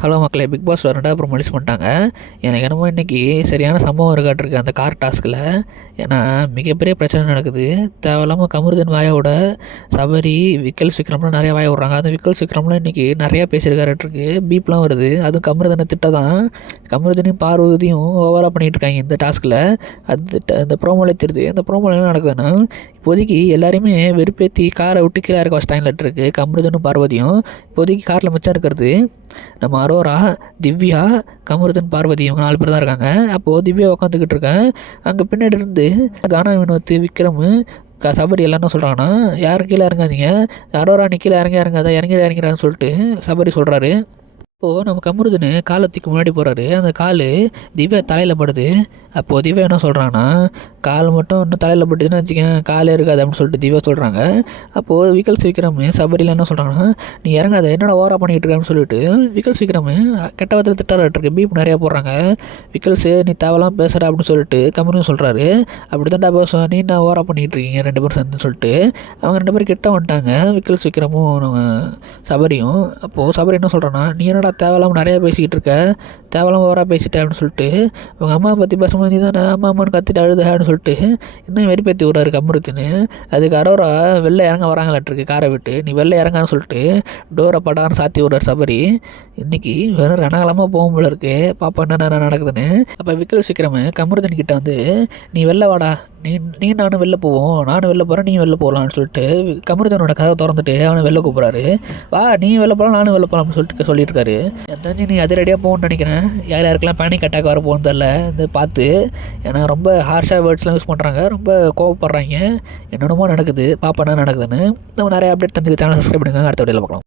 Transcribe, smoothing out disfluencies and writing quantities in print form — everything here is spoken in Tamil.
ஹலோ மக்களே, பிக் பாஸ் 2 அப்புறம் ரிலீஸ் பண்ணிட்டாங்க. எனக்கு என்னமோ இன்றைக்கி சரியான சம்பவம் இருக்காட்டிருக்கு அந்த கார் டாஸ்கில். ஏன்னா மிகப்பெரிய பிரச்சனை நடக்குது. தேவையில்லாமல் கமருதன் வாயை விட சபரி, விக்கல்ஸ் விக்ரம்லாம் நிறையா வாயை விட்றாங்க. அது விக்கல்ஸ் விக்ரம்லாம் இன்றைக்கி நிறையா பேசியிருக்காருட்ருக்கு. பீப்லாம் வருது. அதுவும் கமருதனை திட்ட தான். கமருதனையும் பார்வதியும் ஓவராக பண்ணிகிட்டு இருக்காங்க இந்த டாஸ்கில். அது அந்த ப்ரோமோலே தெரியுது. அந்த ப்ரோமோவில் என்ன நடக்குதுன்னா, இப்போதைக்கு எல்லாரையுமே வெறுப்பேற்றி காரை விட்டு கீழே இருக்க வச்சிட்டாங்களாட்டிருக்கு. கமருதனும் பார்வதியும் இப்போதைக்கு காரில் மிச்சம் இருக்கிறது நம்ம அரோரா, திவ்யா, கமருதன், பார்வதி இவங்க 4 பேர் தான் இருக்காங்க. அப்போது திவ்யா உட்காந்துக்கிட்டு இருக்கேன். அங்கே பின்னாடி இருந்து கானா வினோத், விக்ரம், சபரி எல்லாம் என்ன சொல்கிறாங்கன்னா, யாரும் கீழே இறங்காதீங்க, அரோரா நீ கீழே இறங்காத, இறங்கிறான்னு சொல்லிட்டு சபரி சொல்கிறாரு. இப்போது நம்ம கமருதனு காலை தூக்கி முன்னாடி போகிறாரு. அந்த கால் திவ்யா தலையில் படுது. அப்போது திவ்யா என்ன சொல்கிறாங்கன்னா, கால் மட்டும் இன்னும் தலையில் பட்டுச்சுன்னு வச்சுக்கேன், காலே இருக்காது அப்படின்னு சொல்லிட்டு திவ்யா சொல்கிறாங்க. அப்போது விக்கல்ஸ் விக்ரம் சபரியில் என்ன சொல்கிறாங்கன்னா, நீ இறங்காத, என்னோட ஓவராக பண்ணிகிட்டு இருக்கேன்னு சொல்லிட்டு விக்கல்ஸ் விக்ரம் கெட்ட வார்த்தையில் திட்டாராட்டிருக்கு. பீப் நிறையா போடுறாங்க. விக்கல்ஸு நீ தேவலாம் பேசுகிற அப்படின்னு சொல்லிட்டு கமரும் சொல்கிறாரு. அப்படி தான்டா பேசுவேன், நீ நான் ஓவராக பண்ணிகிட்டு இருக்கீங்க 2 பேரும் சேர்ந்து சொல்லிட்டு அவங்க 2 பேரும் கிட்ட வந்துட்டாங்க, விக்கல்ஸ் விக்ரமும் நம்ம சபரியும். அப்போது சபரி என்ன சொல்கிறான்னா, நீ என்னடா தேவையில்லாமல் நிறையா பேசிக்கிட்டு இருக்க, தேவையில்லாமல் ஓவராக பேசிட்டேன் அப்படின்னு சொல்லிட்டு உங்கள் அம்மாவை பற்றி பேசும்போது நீ தானே அம்மான்னு கத்திட்டு அழுதுன்னு சொல்லிட்டு இன்னும் வெறுப்பேற்றி விட்றாரு கமருத்துன்னு. அதுக்கு அரோரா வெளில இறங்க வராங்களாட்டிருக்கு காரை விட்டு. நீ வெளில இறங்கான்னு சொல்லிட்டு டோரை படான்னு சாத்தி விட்றாரு சபரி. இன்றைக்கி வெறும் ரணகலமாக போகும் போல இருக்கு, பாப்பா என்ன நடக்குதுன்னு. அப்போ விக்கல் விக்ரம் கமருதன் கிட்ட வந்து, நீ வெளில வாடா, நீ நானும் வெளில போவோம், நானும் வெளில போகிறேன், நீ வெளில போகலான்னு சொல்லிட்டு கமருதனோட கதை திறந்துட்டு அவனை வெளில கூப்பிட்றாரு. வா நீ வெளில போகலாம், நானும் வெளில போகலாம்னு சொல்லிட்டு இருக்காரு. எனக்கு தெரிஞ்சு நீ அது ரெடியாக போகணும்னு நினைக்கிறேன். யார் யாருக்கெல்லாம் பேனிக் அட்டாக் வர போகணுன்னு தெரில இந்த பார்த்து. ஏன்னா ரொம்ப ஹார்ஷாக வேர்ட்ஸ்லாம் யூஸ் பண்ணுறாங்க, ரொம்ப கோவப்படுறாங்க. என்னென்னமோ நடக்குது, பாப்பா என்ன நடக்குதுன்னு. நம்ம நிறைய அப்டேட் தெரிஞ்சுக்க சேனல் சப்ஸ்கிரைப் பண்ணுங்க. அடுத்த வீடியோவில் பார்க்கலாம்.